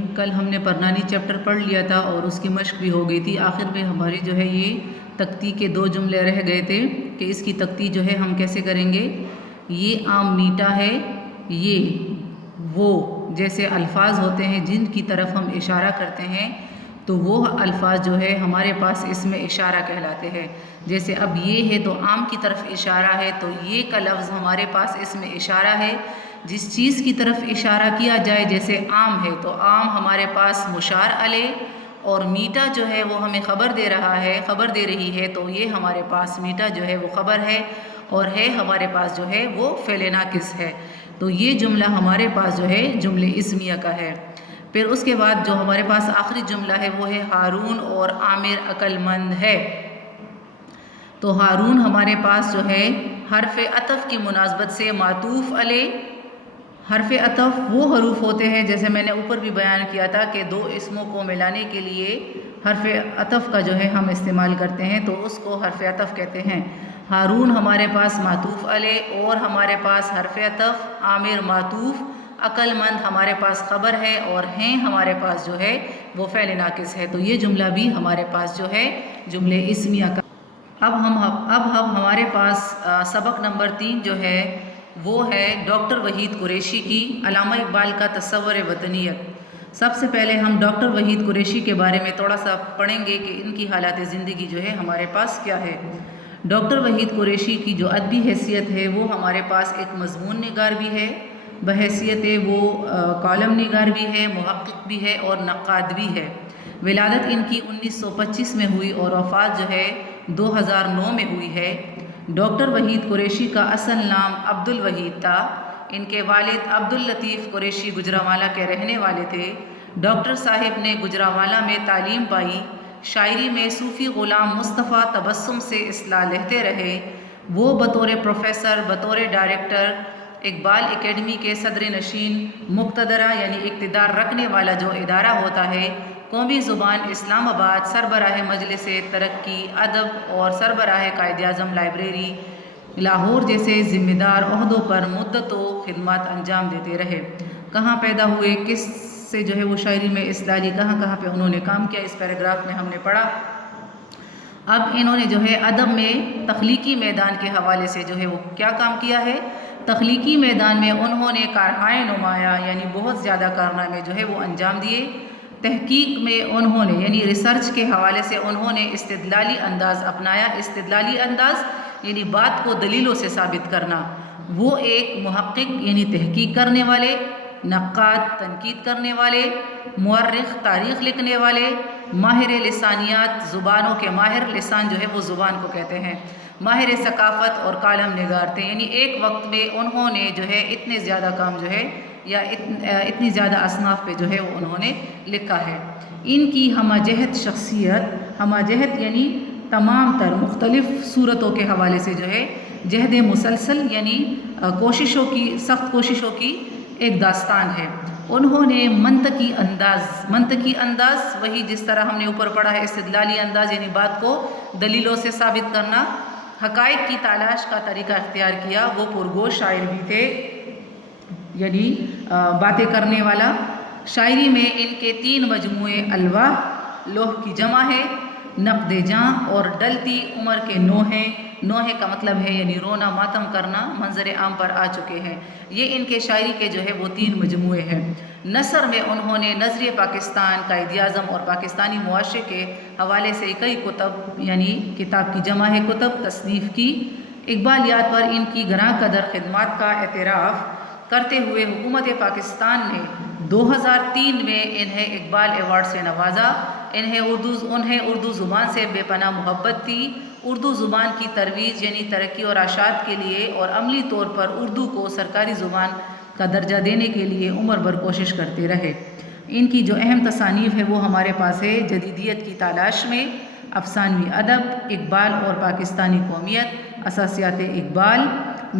الرجیم۔ کل ہم نے پرنانی چیپٹر پڑھ لیا تھا اور اس کی مشق بھی ہو گئی تھی۔ آخر میں ہماری جو ہے یہ تختی کے 2 جملے رہ گئے تھے کہ اس کی تختی جو ہے ہم کیسے کریں گے۔ یہ آم میٹھا ہے، یہ وہ جیسے الفاظ ہوتے ہیں جن کی طرف ہم اشارہ کرتے ہیں تو وہ الفاظ جو ہے ہمارے پاس اس میں اشارہ کہلاتے ہیں۔ جیسے اب یہ ہے تو آم کی طرف اشارہ ہے، تو یہ کا لفظ ہمارے پاس اس میں اشارہ ہے۔ جس چیز کی طرف اشارہ کیا جائے، جیسے آم ہے تو آم ہمارے پاس مشار علیہ، اور میٹھا جو ہے وہ ہمیں خبر دے رہی ہے تو یہ ہمارے پاس میٹھا جو ہے وہ خبر ہے، اور ہے ہمارے پاس جو ہے وہ فعل ناقص ہے۔ تو یہ جملہ ہمارے پاس جو ہے جملے اسمیہ کا ہے۔ پھر اس کے بعد جو ہمارے پاس آخری جملہ ہے وہ ہے ہارون اور عامر عقل مند ہے۔ تو ہارون ہمارے پاس جو ہے حرف عطف کی مناسبت سے معطوف علیہ۔ حرف عطف وہ حروف ہوتے ہیں، جیسے میں نے اوپر بھی بیان کیا تھا کہ 2 اسموں کو ملانے کے لیے حرف عطف کا جو ہے ہم استعمال کرتے ہیں تو اس کو حرف عطف کہتے ہیں۔ ہارون ہمارے پاس معطوف علیہ اور ہمارے پاس حرف عطف، عامر معطوف، عقل مند ہمارے پاس خبر ہے، اور ہیں ہمارے پاس جو ہے وہ فعل ناقص ہے۔ تو یہ جملہ بھی ہمارے پاس جو ہے جملے اسمیہ کا۔ اب ہمارے پاس سبق نمبر 3 جو ہے وہ ہے ڈاکٹر وحید قریشی کی علامہ اقبال کا تصور وطنیت۔ سب سے پہلے ہم ڈاکٹر وحید قریشی کے بارے میں تھوڑا سا پڑھیں گے کہ ان کی حالات زندگی جو ہے ہمارے پاس کیا ہے۔ ڈاکٹر وحید قریشی کی جو ادبی حیثیت ہے وہ ہمارے پاس ایک مضمون نگار بھی ہے، بحیثیت وہ کالم نگار بھی ہے، محقق بھی ہے اور نقاد بھی ہے۔ ولادت ان کی 1925 میں ہوئی اور وفات جو ہے 2009 میں ہوئی ہے۔ ڈاکٹر وحید قریشی کا اصل نام عبد الوحید تھا۔ ان کے والد عبد اللطیف قریشی گجرانوالہ کے رہنے والے تھے۔ ڈاکٹر صاحب نے گجرانوالہ میں تعلیم پائی۔ شاعری میں صوفی غلام مصطفیٰ تبسم سے اصلاح لہتے رہے۔ وہ بطور پروفیسر، بطور ڈائریکٹر اقبال اکیڈمی کے صدر نشین، مقتدرہ یعنی اقتدار رکھنے والا جو ادارہ ہوتا ہے، قومی زبان اسلام آباد، سربراہ مجلس ترقی ادب اور سربراہ قائد اعظم لائبریری لاہور جیسے ذمہ دار عہدوں پر مدتوں خدمات انجام دیتے رہے۔ کہاں پیدا ہوئے، کس سے جو ہے وہ شاعری میں اصلاح لی، کہاں پہ انہوں نے کام کیا، اس پیراگراف میں ہم نے پڑھا۔ اب انہوں نے جو ہے ادب میں تخلیقی میدان کے حوالے سے جو ہے وہ کیا کام کیا ہے۔ تخلیقی میدان میں انہوں نے کارہائے نمایاں یعنی بہت زیادہ کارنامے جو ہے وہ انجام دیے۔ تحقیق میں انہوں نے یعنی ریسرچ کے حوالے سے انہوں نے استدلالی انداز اپنایا۔ استدلالی انداز یعنی بات کو دلیلوں سے ثابت کرنا۔ وہ ایک محقق یعنی تحقیق کرنے والے، نقاد تنقید کرنے والے، مورخ تاریخ لکھنے والے، ماہر لسانیات زبانوں کے ماہر، لسان جو ہے وہ زبان کو کہتے ہیں، ماہر ثقافت اور کالم نگار تھے۔ یعنی ایک وقت میں انہوں نے جو ہے اتنے زیادہ کام جو ہے یا اتنی زیادہ اصناف پہ جو ہے وہ انہوں نے لکھا ہے۔ ان کی ہمہ جہت شخصیت، ہمہ جہت یعنی تمام تر مختلف صورتوں کے حوالے سے جو ہے جہد مسلسل یعنی سخت کوششوں کی ایک داستان ہے۔ انہوں نے منطقی انداز وہی جس طرح ہم نے اوپر پڑھا ہے، استدلالی انداز یعنی بات کو دلیلوں سے ثابت کرنا، حقائق کی تلاش کا طریقہ اختیار کیا۔ وہ پرگوش شاعر بھی تھے یعنی باتیں کرنے والا۔ شاعری میں ان کے 3 مجموعے الواح لوح کی جمع ہے، نقد جاں اور ڈلتی عمر کے نوحے۔ نوحے کا مطلب ہے یعنی رونا ماتم کرنا، منظر عام پر آ چکے ہیں۔ یہ ان کے شاعری کے جو ہے وہ 3 مجموعے ہیں۔ نثر میں انہوں نے نظریہ پاکستان، قائد اعظم اور پاکستانی معاشرے کے حوالے سے کئی کتب یعنی کتاب کی جمع ہے کتب تصنیف کی۔ اقبالیات پر ان کی گراں قدر خدمات کا اعتراف کرتے ہوئے حکومت پاکستان نے 2003 میں انہیں اقبال ایوارڈ سے نوازا۔ انہیں اردو زبان سے بے پناہ محبت تھی۔ اردو زبان کی ترویج یعنی ترقی اور اشاعت کے لیے اور عملی طور پر اردو کو سرکاری زبان کا درجہ دینے کے لیے عمر بھر کوشش کرتے رہے۔ ان کی جو اہم تصانیف ہے وہ ہمارے پاس ہے جدیدیت کی تلاش میں، افسانوی ادب، اقبال اور پاکستانی قومیت، اساسیات اقبال،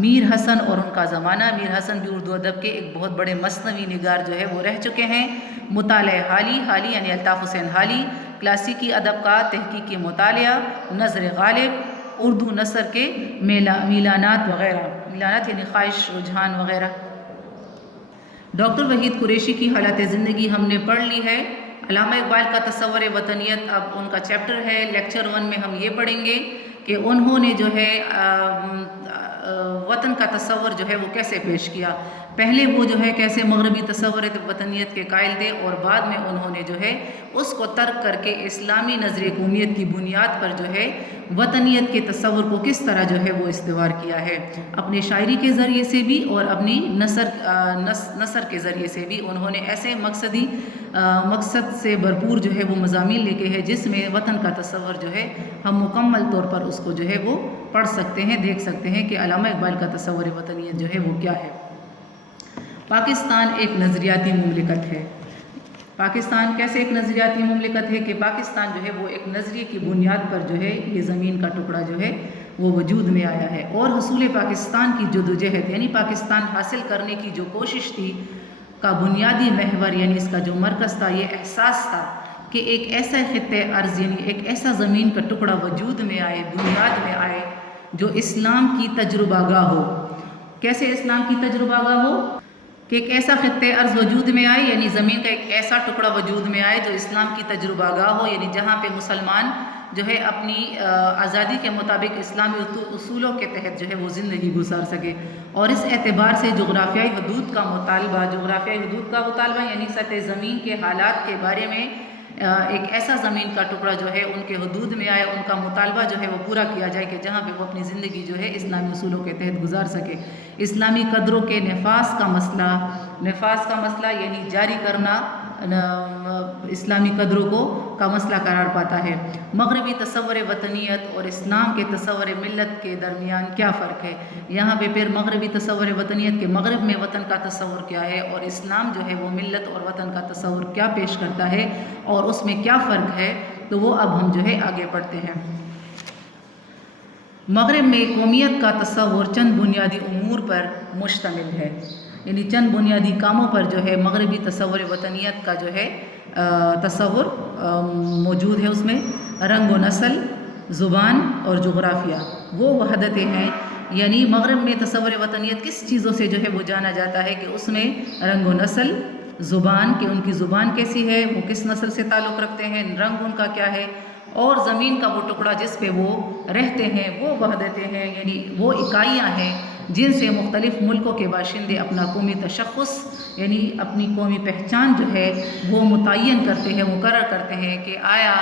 میر حسن اور ان کا زمانہ۔ میر حسن بھی اردو ادب کے ایک بہت بڑے مثنوی نگار جو ہے وہ رہ چکے ہیں۔ مطالعہ حالی یعنی الطاف حسین حالی، کلاسیکی ادب کا تحقیقی مطالعہ، نظر غالب، اردو نثر کے میلانات وغیرہ، میلانات یعنی خواہش، رجحان وغیرہ۔ ڈاکٹر وحید قریشی کی حالات زندگی ہم نے پڑھ لی ہے۔ علامہ اقبال کا تصور وطنیت، اب ان کا چیپٹر ہے، لیکچر 1 میں ہم یہ پڑھیں گے کہ انہوں نے جو ہے وطن کا تصور جو ہے وہ کیسے پیش کیا۔ پہلے وہ جو ہے کیسے مغربی تصور وطنیت کے قائل تھے، اور بعد میں انہوں نے جو ہے اس کو ترک کر کے اسلامی نظریہ قومیت کی بنیاد پر جو ہے وطنیت کے تصور کو کس طرح جو ہے وہ استوار کیا ہے۔ اپنے شاعری کے ذریعے سے بھی اور اپنی نثر کے ذریعے سے بھی انہوں نے ایسے مقصد سے بھرپور جو ہے وہ مضامین لکھے ہیں جس میں وطن کا تصور جو ہے ہم مکمل طور پر اس کو جو ہے وہ پڑھ سکتے ہیں، دیکھ سکتے ہیں کہ علامہ اقبال کا تصور وطنیت جو ہے وہ کیا ہے۔ پاکستان ایک نظریاتی مملکت ہے۔ پاکستان کیسے ایک نظریاتی مملکت ہے کہ پاکستان جو ہے وہ ایک نظریے کی بنیاد پر جو ہے یہ زمین کا ٹکڑا جو ہے وہ وجود میں آیا ہے، اور حصول پاکستان کی جدوجہد یعنی پاکستان حاصل کرنے کی جو کوشش تھی کا بنیادی محور یعنی اس کا جو مرکز تھا، یہ احساس تھا کہ ایک ایسا خطہ ارض یعنی ایک ایسا زمین کا ٹکڑا وجود میں آئے، بنیاد میں آئے جو اسلام کی تجربہ گاہ ہو۔ کیسے اسلام کی تجربہ گاہ ہو؟ کہ ایک ایسا خطہ ارض وجود میں آئے یعنی زمین کا ایک ایسا ٹکڑا وجود میں آئے جو اسلام کی تجربہ گاہ ہو، یعنی جہاں پہ مسلمان جو ہے اپنی آزادی کے مطابق اسلامی اصولوں کے تحت جو ہے وہ زندگی گزار سکے۔ اور اس اعتبار سے جغرافیائی حدود کا مطالبہ یعنی سطح زمین کے حالات کے بارے میں ایک ایسا زمین کا ٹکڑا جو ہے ان کے حدود میں آئے، ان کا مطالبہ جو ہے وہ پورا کیا جائے کہ جہاں پہ وہ اپنی زندگی جو ہے اسلامی اصولوں کے تحت گزار سکے۔ اسلامی قدروں کے نفاذ کا مسئلہ یعنی جاری کرنا اسلامی قدروں کا مسئلہ قرار پاتا ہے۔ مغربی تصور وطنیت اور اسلام کے تصور ملت کے درمیان کیا فرق ہے؟ یہاں پہ پھر مغربی تصور وطنیت کے مغرب میں وطن کا تصور کیا ہے، اور اسلام جو ہے وہ ملت اور وطن کا تصور کیا پیش کرتا ہے اور اس میں کیا فرق ہے، تو وہ اب ہم جو ہے آگے پڑھتے ہیں۔ مغرب میں قومیت کا تصور چند بنیادی امور پر مشتمل ہے، یعنی چند بنیادی کاموں پر جو ہے مغربی تصور وطنیت کا جو ہے تصور موجود ہے۔ اس میں رنگ و نسل، زبان اور جغرافیہ وہ وحدتیں ہیں، یعنی مغرب میں تصور وطنیت کس چیزوں سے جو ہے وہ جانا جاتا ہے کہ اس میں رنگ و نسل، زبان کہ ان کی زبان کیسی ہے، وہ کس نسل سے تعلق رکھتے ہیں، رنگ ان کا کیا ہے، اور زمین کا وہ ٹکڑا جس پہ وہ رہتے ہیں وہ وحدتیں ہیں، یعنی وہ اکائیاں ہیں جن سے مختلف ملکوں کے باشندے اپنا قومی تشخص یعنی اپنی قومی پہچان جو ہے وہ متعین کرتے ہیں، مقرر کرتے ہیں کہ آیا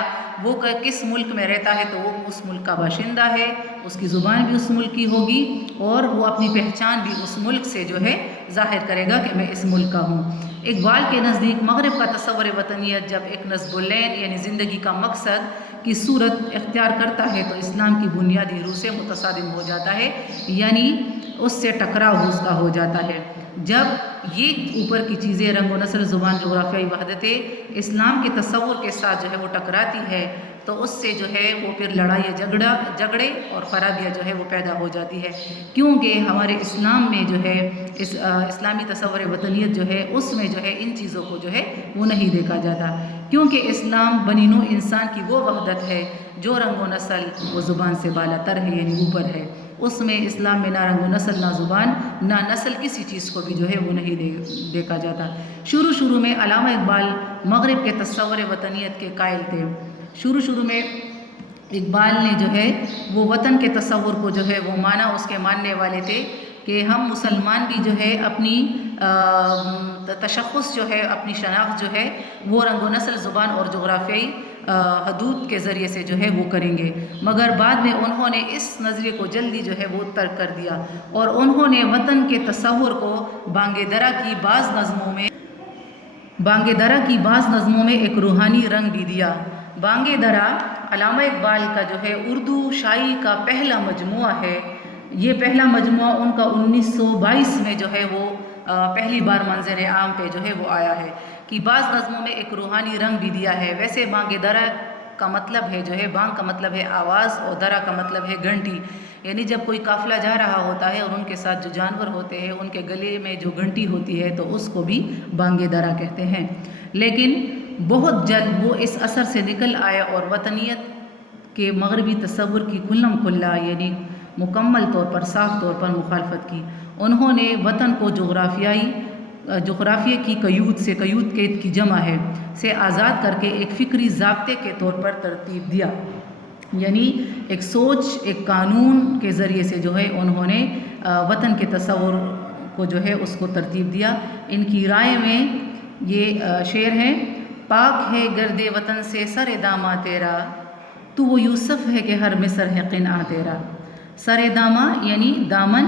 وہ کس ملک میں رہتا ہے تو وہ اس ملک کا باشندہ ہے، اس کی زبان بھی اس ملک کی ہوگی اور وہ اپنی پہچان بھی اس ملک سے جو ہے ظاہر کرے گا کہ میں اس ملک کا ہوں۔ اقبال کے نزدیک مغرب کا تصور وطنیت جب ایک نصب العین یعنی زندگی کا مقصد کی صورت اختیار کرتا ہے تو اسلام کی بنیادی روح سے متصادم ہو جاتا ہے، یعنی اس سے ٹکراؤ اس کا ہو جاتا ہے۔ جب یہ اوپر کی چیزیں رنگ و نسل، زبان، جغرافیائی وحدتیں اسلام کے تصور کے ساتھ جو ہے وہ ٹکراتی ہے تو اس سے جو ہے وہ پھر لڑائی جھگڑے اور خرابیاں جو ہے وہ پیدا ہو جاتی ہے، کیونکہ ہمارے اسلام میں جو ہے اسلامی تصور وطنیت جو ہے اس میں جو ہے ان چیزوں کو جو ہے وہ نہیں دیکھا جاتا، کیونکہ اسلام بنی نوع انسان کی وہ وحدت ہے جو رنگ و نسل و زبان سے بالا تر ہے یعنی اوپر ہے۔ اس میں اسلام میں نہ رنگ و نسل، نہ زبان، نہ نسل، کسی چیز کو بھی جو ہے وہ نہیں دیکھا جاتا۔ شروع میں علامہ اقبال مغرب کے تصور وطنیت کے قائل تھے۔ شروع میں اقبال نے جو ہے وہ وطن کے تصور کو جو ہے وہ مانا، اس کے ماننے والے تھے کہ ہم مسلمان بھی جو ہے اپنی تشخص جو ہے، اپنی شناخت جو ہے وہ رنگ و نسل، زبان اور جغرافیائی حدود کے ذریعے سے جو ہے وہ کریں گے، مگر بعد میں انہوں نے اس نظریے کو جلدی جو ہے وہ ترک کر دیا اور انہوں نے وطن کے تصور کو بانگ درا کی بعض نظموں میں ایک روحانی رنگ بھی دیا۔ بانگ درا علامہ اقبال کا جو ہے اردو شاعری کا پہلا مجموعہ ہے۔ یہ پہلا مجموعہ ان کا 1922 میں جو ہے وہ پہلی بار منظر عام پہ جو ہے وہ آیا ہے کہ بعض نظموں میں ایک روحانی رنگ بھی دیا ہے۔ ویسے بانگ درا کا مطلب ہے جو ہے، بانگ کا مطلب ہے آواز اور درا کا مطلب ہے گھنٹی، یعنی جب کوئی قافلہ جا رہا ہوتا ہے اور ان کے ساتھ جو جانور ہوتے ہیں ان کے گلے میں جو گھنٹی ہوتی ہے تو اس کو بھی بانگ درا کہتے ہیں۔ لیکن بہت جلد وہ اس اثر سے نکل آئے اور وطنیت کے مغربی تصور کی کھلم کھلا یعنی مکمل طور پر، صاف طور پر مخالفت کی۔ انہوں نے وطن کو جغرافیائی جغرافیے کی قیود سے، قیود قید کی جمع ہے، سے آزاد کر کے ایک فکری ضابطے کے طور پر ترتیب دیا، یعنی ایک سوچ، ایک قانون کے ذریعے سے جو ہے انہوں نے وطن کے تصور کو جو ہے اس کو ترتیب دیا۔ ان کی رائے میں یہ شعر ہے: پاک ہے گرد وطن سے سر داماں تیرا، تو وہ یوسف ہے کہ ہر مصر ہے قنعہ تیرا۔ سر داماں یعنی دامن،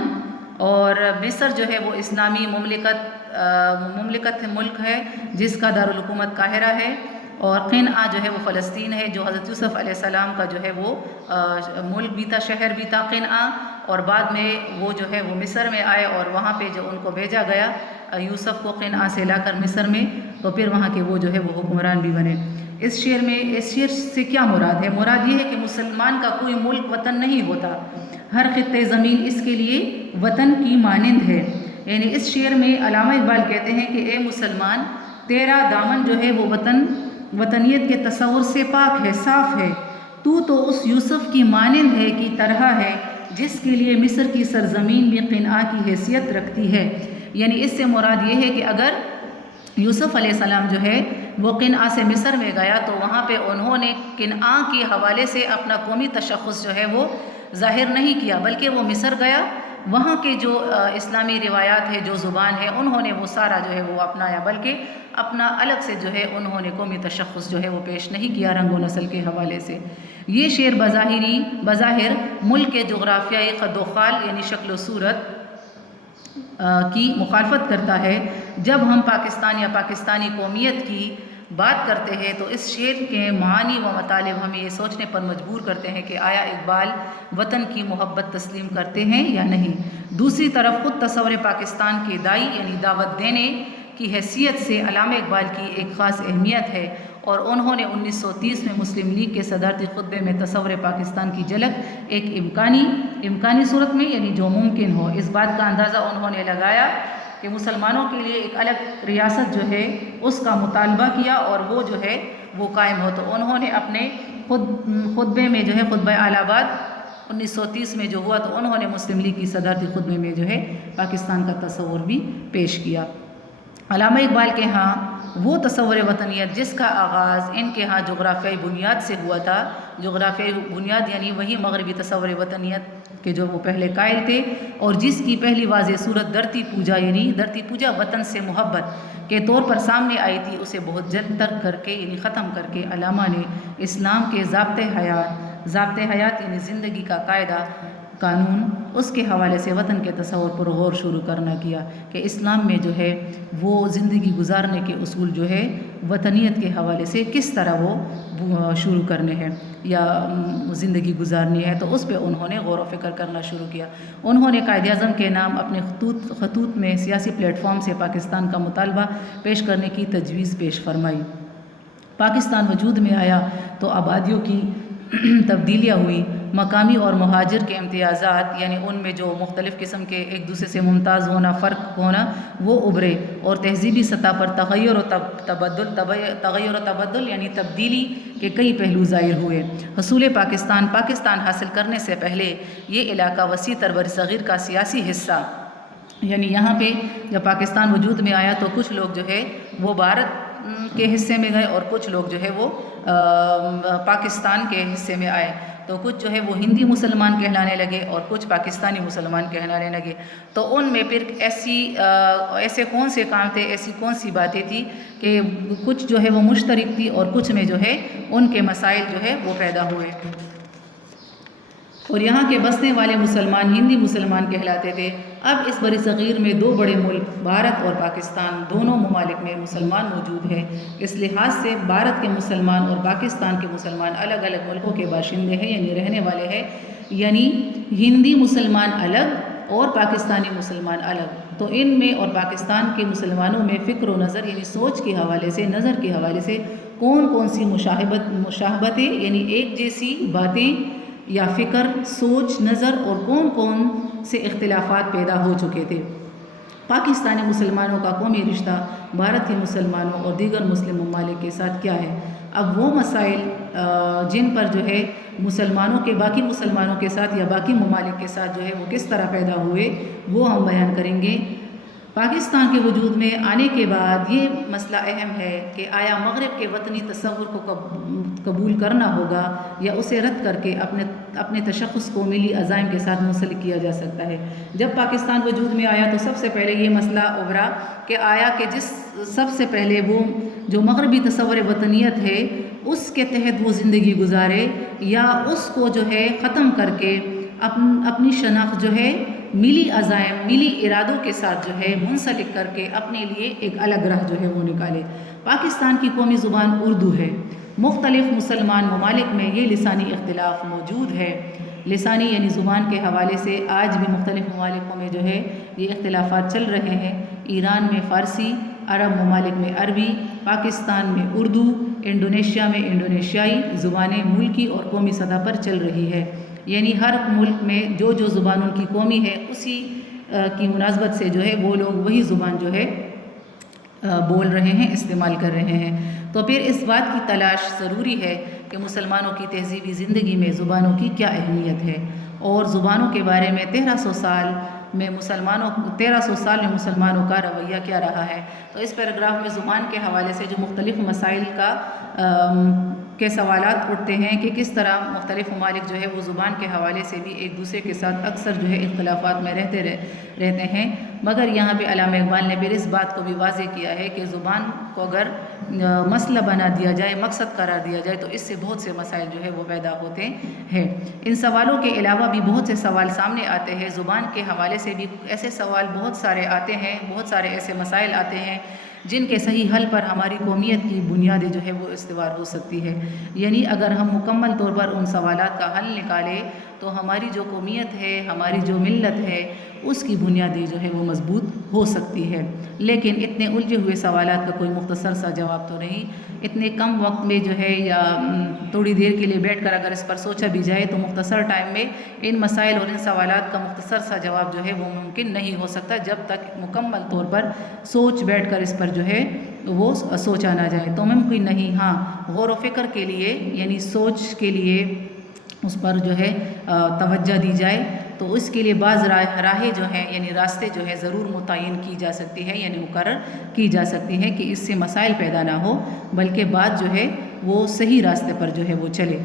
اور مصر جو ہے وہ اسلامی مملکت ملک ہے جس کا دارالحکومت قاہرہ ہے، اور قنعہ جو ہے وہ فلسطین ہے، جو حضرت یوسف علیہ السلام کا جو ہے وہ ملک بھی تھا، شہر بھی تھا قنعہ، اور بعد میں وہ جو ہے وہ مصر میں آئے، اور وہاں پہ جو ان کو بھیجا گیا یوسف کو قنعہ سے لا کر مصر میں، تو پھر وہاں کے وہ جو ہے وہ حکمران بھی بنے۔ اس شعر سے کیا مراد ہے؟ مراد یہ ہے کہ مسلمان کا کوئی ملک وطن نہیں ہوتا، ہر خطے زمین اس کے لیے وطن کی مانند ہے۔ یعنی اس شعر میں علامہ اقبال کہتے ہیں کہ اے مسلمان، تیرا دامن جو ہے وہ وطنیت کے تصور سے پاک ہے، صاف ہے، تو اس یوسف کی مانند ہے کی طرح ہے جس کے لیے مصر کی سرزمین بھی قنعہ کی حیثیت رکھتی ہے۔ یعنی اس سے مراد یہ ہے کہ اگر یوسف علیہ السلام جو ہے وہ قنعہ سے مصر میں گیا تو وہاں پہ انہوں نے قنعہ کے حوالے سے اپنا قومی تشخص جو ہے وہ ظاہر نہیں کیا، بلکہ وہ مصر گیا، وہاں کے جو اسلامی روایات ہے، جو زبان ہے، انہوں نے وہ سارا جو ہے وہ اپنایا، بلکہ اپنا الگ سے جو ہے انہوں نے قومی تشخص جو ہے وہ پیش نہیں کیا رنگ و نسل کے حوالے سے۔ یہ شعر بظاہر ملک کے جغرافیائی قد و خال یعنی شکل و صورت کی مخالفت کرتا ہے۔ جب ہم پاکستان یا پاکستانی قومیت کی بات کرتے ہیں تو اس شعر کے معانی و مطالب ہمیں یہ سوچنے پر مجبور کرتے ہیں کہ آیا اقبال وطن کی محبت تسلیم کرتے ہیں یا نہیں۔ دوسری طرف خود تصور پاکستان کے دائی یعنی دعوت دینے کی حیثیت سے علامہ اقبال کی ایک خاص اہمیت ہے، اور انہوں نے 1930 میں مسلم لیگ کے صدارتی خطبے میں تصور پاکستان کی جھلک ایک امکانی صورت میں یعنی جو ممکن ہو، اس بات کا اندازہ انہوں نے لگایا کہ مسلمانوں کے لیے ایک الگ ریاست جو ہے اس کا مطالبہ کیا اور وہ جو ہے وہ قائم ہو۔ تو انہوں نے اپنے خطبے میں جو ہے خطبہ اعلی آباد 1930 میں جو ہوا تو انہوں نے مسلم لیگ کی صدارتی خطبے میں جو ہے پاکستان کا تصور بھی پیش کیا۔ علامہ اقبال کے ہاں وہ تصور وطنیت جس کا آغاز ان کے ہاں جغرافیائی بنیاد سے ہوا تھا، جغرافیائی بنیاد یعنی وہی مغربی تصور وطنیت کے جو وہ پہلے قائل تھے، اور جس کی پہلی واضح صورت دھرتی پوجا یعنی دھرتی پوجا وطن سے محبت کے طور پر سامنے آئی تھی، اسے بہت جلد ترک کر کے یعنی ختم کر کے علامہ نے اسلام کے ضابط حیات یعنی زندگی کا قاعدہ قانون، اس کے حوالے سے وطن کے تصور پر غور شروع کرنا کیا کہ اسلام میں جو ہے وہ زندگی گزارنے کے اصول جو ہے وطنیت کے حوالے سے کس طرح وہ شروع کرنے ہیں یا زندگی گزارنی ہے، تو اس پہ انہوں نے غور و فکر کرنا شروع کیا۔ انہوں نے قائد اعظم کے نام اپنے خطوط میں سیاسی پلیٹ فارم سے پاکستان کا مطالبہ پیش کرنے کی تجویز پیش فرمائی۔ پاکستان وجود میں آیا تو آبادیوں کی تبدیلیاں ہوئی، مقامی اور مہاجر کے امتیازات یعنی ان میں جو مختلف قسم کے ایک دوسرے سے ممتاز ہونا، فرق ہونا، وہ ابھرے، اور تہذیبی سطح پر تغیر و تبدل یعنی تبدیلی کے کئی پہلو ظاہر ہوئے۔ حصول پاکستان حاصل کرنے سے پہلے یہ علاقہ وسیع تر برصغیر کا سیاسی حصہ، یعنی یہاں پہ جب پاکستان وجود میں آیا تو کچھ لوگ جو ہے وہ بھارت کے حصے میں گئے اور کچھ لوگ جو ہے وہ پاکستان کے حصے میں آئے، تو کچھ جو ہے وہ ہندی مسلمان کہلانے لگے اور کچھ پاکستانی مسلمان کہلانے لگے۔ تو ان میں پھر ایسے کون سے کام تھے، ایسی کون سی باتیں تھیں کہ کچھ جو ہے وہ مشترک تھی اور کچھ میں جو ہے ان کے مسائل جو ہے وہ پیدا ہوئے، اور یہاں کے بسنے والے مسلمان ہندی مسلمان کہلاتے تھے۔ اب اس بر صغیر میں دو بڑے ملک بھارت اور پاکستان دونوں ممالک میں مسلمان موجود ہیں، اس لحاظ سے بھارت کے مسلمان اور پاکستان کے مسلمان الگ الگ ملکوں کے باشندے ہیں یعنی رہنے والے ہیں، یعنی ہندی مسلمان الگ اور پاکستانی مسلمان الگ۔ تو ان میں اور پاکستان کے مسلمانوں میں فکر و نظر یعنی سوچ کے حوالے سے، نظر کے حوالے سے کون سی مشابہتیں یعنی ایک جیسی باتیں یا فکر، سوچ، نظر اور کون سے اختلافات پیدا ہو چکے تھے۔ پاکستانی مسلمانوں کا قومی رشتہ بھارتی مسلمانوں اور دیگر مسلم ممالک کے ساتھ کیا ہے؟ اب وہ مسائل جن پر جو ہے مسلمانوں کے باقی مسلمانوں کے ساتھ یا باقی ممالک کے ساتھ جو ہے وہ کس طرح پیدا ہوئے وہ ہم بیان کریں گے۔ پاکستان کے وجود میں آنے کے بعد یہ مسئلہ اہم ہے کہ آیا مغرب کے وطنی تصور کو قبول کرنا ہوگا یا اسے رد کر کے اپنے تشخص کو ملی عزائم کے ساتھ منسلک کیا جا سکتا ہے۔ جب پاکستان وجود میں آیا تو سب سے پہلے یہ مسئلہ ابھرا کہ آیا کہ سب سے پہلے وہ جو مغربی تصور وطنیت ہے اس کے تحت وہ زندگی گزارے یا اس کو جو ہے ختم کر کے اپنی شناخت جو ہے ملی عزائم ملی ارادوں کے ساتھ جو ہے منسلک کر کے اپنے لیے ایک الگ راہ جو ہے وہ نکالے۔ پاکستان کی قومی زبان اردو ہے۔ مختلف مسلمان ممالک میں یہ لسانی اختلاف موجود ہے۔ لسانی یعنی زبان کے حوالے سے آج بھی مختلف ممالکوں میں جو ہے یہ اختلافات چل رہے ہیں۔ ایران میں فارسی، عرب ممالک میں عربی، پاکستان میں اردو، انڈونیشیا میں انڈونیشیائی زبانیں ملکی اور قومی سطح پر چل رہی ہے۔ یعنی ہر ملک میں جو زبان ان کی قومی ہے اسی کی مناسبت سے جو ہے وہ لوگ وہی زبان جو ہے بول رہے ہیں، استعمال کر رہے ہیں۔ تو پھر اس بات کی تلاش ضروری ہے کہ مسلمانوں کی تہذیبی زندگی میں زبانوں کی کیا اہمیت ہے اور زبانوں کے بارے میں 1300 سال میں مسلمانوں کا رویہ کیا رہا ہے۔ تو اس پیراگراف میں زبان کے حوالے سے جو مختلف مسائل کے سوالات اٹھتے ہیں کہ کس طرح مختلف ممالک جو ہے وہ زبان کے حوالے سے بھی ایک دوسرے کے ساتھ اکثر جو ہے اختلافات میں رہتے ہیں، مگر یہاں پہ علامہ اقبال نے پھر اس بات کو بھی واضح کیا ہے کہ زبان کو اگر مسئلہ بنا دیا جائے، مقصد قرار دیا جائے تو اس سے بہت سے مسائل جو ہے وہ پیدا ہوتے ہیں۔ ان سوالوں کے علاوہ بھی بہت سے سوال سامنے آتے ہیں۔ زبان کے حوالے سے بھی ایسے سوال بہت سارے آتے ہیں، بہت سارے ایسے مسائل آتے ہیں جن کے صحیح حل پر ہماری قومیت کی بنیادیں جو ہے وہ استوار ہو سکتی ہے۔ یعنی اگر ہم مکمل طور پر ان سوالات کا حل نکالیں تو ہماری جو قومیت ہے، ہماری جو ملت ہے، اس کی بنیادیں جو ہے وہ مضبوط ہو سکتی ہے۔ لیکن اتنے الجھے ہوئے سوالات کا کوئی مختصر سا جواب تو نہیں۔ اتنے کم وقت میں جو ہے یا تھوڑی دیر کے لیے بیٹھ کر اگر اس پر سوچا بھی جائے تو مختصر ٹائم میں ان مسائل اور ان سوالات کا مختصر سا جواب جو ہے وہ ممکن نہیں ہو سکتا جب تک مکمل طور پر سوچ بیٹھ کر اس پر جو ہے وہ سوچا نہ جائے تو ممکن نہیں۔ ہاں، غور و فکر کے لیے یعنی سوچ کے لیے اس پر جو ہے توجہ دی جائے تو اس کے لیے بعض راہیں جو ہیں یعنی راستے جو ہے ضرور متعین کی جا سکتی ہے، یعنی مقرر کی جا سکتی ہے کہ اس سے مسائل پیدا نہ ہو بلکہ بات جو ہے وہ صحیح راستے پر جو ہے وہ چلے۔